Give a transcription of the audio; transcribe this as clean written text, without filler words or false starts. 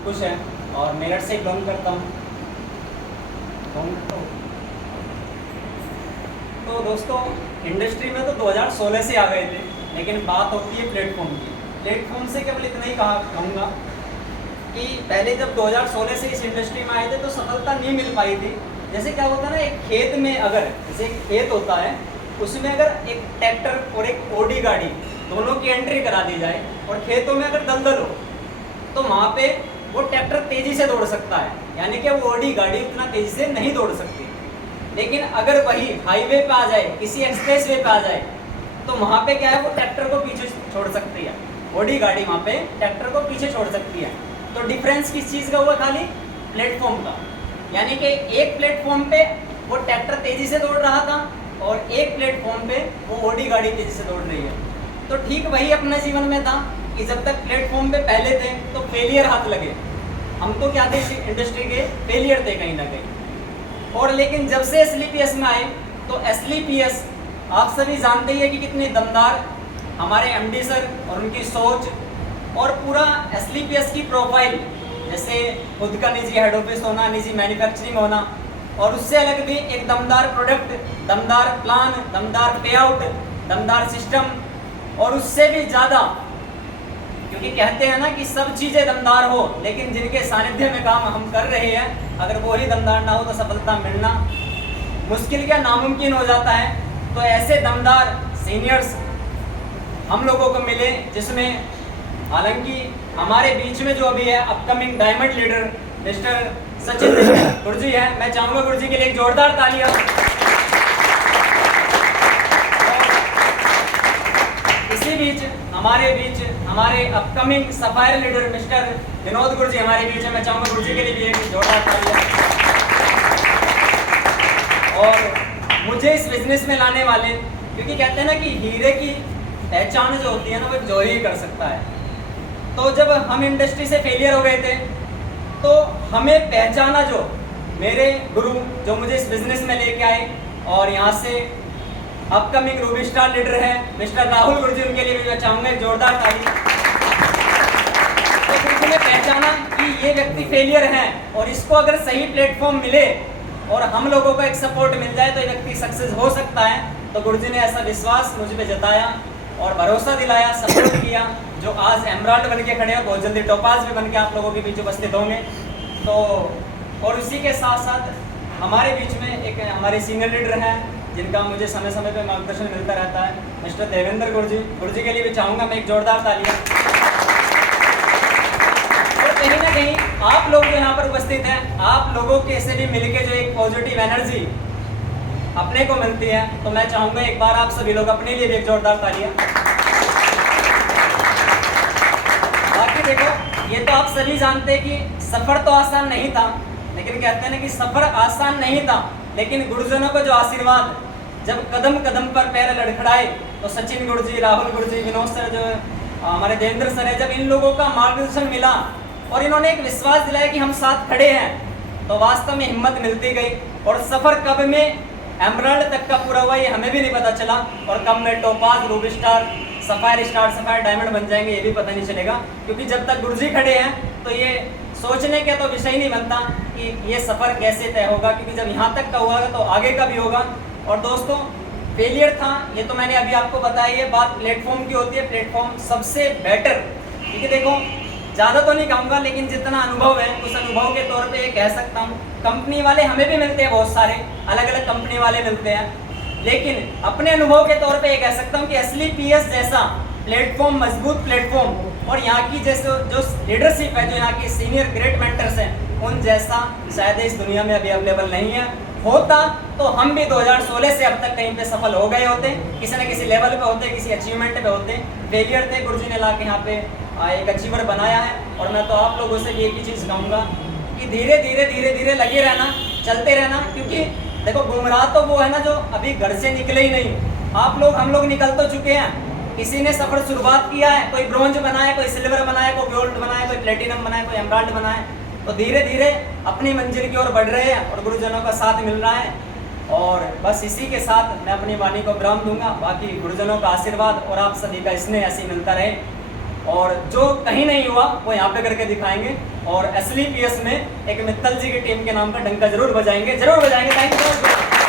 अंकुश है और मेरठ से बिलोंग करता हूँ। तो दोस्तों, इंडस्ट्री में तो 2016 से आ गए थे, लेकिन बात होती है प्लेटफॉर्म की। प्लेटफॉर्म से केवल इतना ही कहूँगा कि पहले जब 2016 से इस इंडस्ट्री में आए थे तो सफलता नहीं मिल पाई थी। जैसे क्या होता है ना, एक खेत में अगर जैसे एक खेत होता है, उसमें अगर एक ट्रैक्टर और एक ओडी गाड़ी दोनों की एंट्री करा दी जाए और खेतों में अगर दलदल हो तो वहाँ पे वो ट्रैक्टर तेज़ी से दौड़ सकता है, यानी कि वो ओडी गाड़ी उतना तेज़ी से नहीं दौड़ सकती। लेकिन अगर वही हाईवे पे आ जाए, किसी एक्सप्रेस वे पे आ जाए, तो वहाँ पे क्या है, वो ट्रैक्टर को पीछे छोड़ सकती है। ओडी गाड़ी वहाँ पे ट्रैक्टर को पीछे छोड़ सकती है। तो डिफरेंस किस चीज़ का हुआ? खाली प्लेटफॉर्म का। यानी कि एक प्लेटफॉर्म पे वो ट्रैक्टर तेज़ी से दौड़ रहा था और एक प्लेटफॉर्म पे वो ओडी गाड़ी तेज़ी से दौड़ रही है। तो ठीक वही अपने जीवन में था कि जब तक प्लेटफॉर्म पे पहले थे तो फेलियर हाथ लगे। हम तो क्या थे, इंडस्ट्री के फेलियर थे कहीं ना कहीं। और लेकिन जब से SLPS में आए तो SLPS आप सभी जानते ही है कि कितने दमदार हमारे MD सर और उनकी सोच और पूरा SLPS की प्रोफाइल, जैसे खुद का निजी हेड ऑफिस होना, निजी मैन्युफैक्चरिंग होना, और उससे अलग भी एक दमदार प्रोडक्ट, दमदार प्लान, दमदार पे आउट, दमदार सिस्टम, और उससे भी ज़्यादा, क्योंकि कहते हैं ना कि सब चीज़ें दमदार हो, लेकिन जिनके सानिध्य में काम हम कर रहे हैं अगर वो ही दमदार ना हो तो सफलता मिलना मुश्किल क्या नामुमकिन हो जाता है। तो ऐसे दमदार सीनियर्स हम लोगों को मिले, जिसमें हालांकि हमारे बीच में जो अभी है upcoming diamond leader mister Sachin Guruji है। मैं चाहूँगा गुरुजी के लिए एक जोरदार तालियां। इसी बीच हमारे upcoming sapphire leader mister Vinod Guruji हमारे बीच है। मैं चाहूँगा गुरुजी के लिए भी एक जोरदार तालियां। और मुझे इस बिजनेस में लाने वाले, क्योंकि कहते हैं ना कि हीरे की पहचान जो होती है ना, वो जोरी ही कर सकता है। तो जब हम इंडस्ट्री से फेलियर हो गए थे तो हमें पहचाना जो मेरे गुरु जो मुझे इस बिजनेस में लेके आए, और यहाँ से अपकमिंग रूबी स्टार लीडर है मिस्टर राहुल गुरुजी, उनके लिए भी मैं चाहूँगा एक जोरदार ताली। तो गुरुजी ने पहचाना कि ये व्यक्ति फेलियर है और इसको अगर सही प्लेटफॉर्म मिले और हम लोगों को एक सपोर्ट मिल जाए तो ये व्यक्ति सक्सेस हो सकता है। तो गुरुजी ने ऐसा विश्वास मुझ पे जताया और भरोसा दिलाया, सपोर्ट किया, जो आज एमराल्ड बन के खड़े हैं, बहुत जल्दी टोपाज भी बन के आप लोगों के बीच उपस्थित होंगे। तो और उसी के साथ साथ हमारे बीच में एक हमारे सीनियर लीडर हैं जिनका मुझे समय समय पे मार्गदर्शन मिलता रहता है, मिस्टर देवेंद्र गुरुजी के लिए भी चाहूँगा मैं एक जोरदार तालियां। और कहीं ना कहीं आप लोग जो यहाँ पर उपस्थित हैं, आप लोगों के से भी मिलके जो एक पॉजिटिव एनर्जी अपने को मिलती है, तो मैं चाहूँगा एक बार आप सभी लोग अपने लिए भी एक जोरदार तालियां। बाकी देखो, ये तो आप सभी जानते हैं कि सफ़र तो आसान नहीं था, लेकिन कहते हैं ना कि सफ़र आसान नहीं था, लेकिन गुरुजनों का जो आशीर्वाद जब कदम कदम पर पैर लड़खड़ाए तो सचिन गुरुजी, राहुल गुरुजी, विनोद सर, जो हमारे देवेंद्र सर है, जब इन लोगों का मार्गदर्शन मिला और इन्होंने एक विश्वास दिलाया कि हम साथ खड़े हैं, तो वास्तव में हिम्मत मिलती गई। और सफ़र कब में एमराल्ड तक का पूरा हुआ ये हमें भी नहीं पता चला, और कब में topaz, Ruby star, sapphire diamond बन जाएंगे ये भी पता नहीं चलेगा, क्योंकि जब तक गुरुजी खड़े हैं तो ये सोचने के तो विषय नहीं बनता कि ये सफ़र कैसे तय होगा, क्योंकि जब यहाँ तक का हुआ तो आगे का भी होगा। और दोस्तों, फेलियर था ये तो मैंने अभी आपको बताया, ये बात प्लेटफॉर्म की होती है। प्लेटफॉर्म सबसे बेटर, क्योंकि देखो ज़्यादा तो नहीं कहूँगा, लेकिन जितना अनुभव है उस अनुभव के तौर पे ये कह सकता हूँ, कंपनी वाले हमें भी मिलते हैं, बहुत सारे अलग अलग कंपनी वाले मिलते हैं, लेकिन अपने अनुभव के तौर पे ये कह सकता हूँ कि SLPS जैसा प्लेटफॉर्म, मजबूत प्लेटफॉर्म, और यहाँ की जैसे जो लीडरशिप है, जो यहाँ की सीनियर ग्रेट मेंटर्स हैं, उन जैसा शायद इस दुनिया में अभी अवेलेबल नहीं है। होता तो हम भी 2016 से अब तक कहीं पे सफल हो गए होते, किसी न किसी लेवल पे होते, किसी अचीवमेंट पे होते। फेलियर थे, गुरुजी ने ला के यहाँ पे एक अचीवर बनाया है। और मैं तो आप लोगों से भी एक ही चीज़ कहूँगा कि धीरे धीरे लगे रहना, चलते रहना, क्योंकि देखो गुमराह तो वो है ना जो अभी घर से निकले ही नहीं। आप लोग, हम लोग निकल तो चुके हैं, किसी ने सफर शुरुआत किया है, कोई ब्रोंज बनाया, कोई सिल्वर बनाया, कोई गोल्ड बनाया, कोई प्लेटिनम बनाया, कोई एमराल्ड बनाया, तो धीरे धीरे अपनी मंजिल की ओर बढ़ रहे हैं और गुरुजनों का साथ मिल रहा है। और बस इसी के साथ मैं अपनी वाणी को विराम दूंगा। बाकी गुरुजनों का आशीर्वाद और आप सभी का स्नेह ऐसे ही मिलता रहे। और जो कहीं नहीं हुआ वो यहाँ पे करके दिखाएंगे, और असली पीएस में एक मित्तल जी की टीम के नाम का डंका जरूर बजाएंगे, जरूर बजाएंगे। Thank you.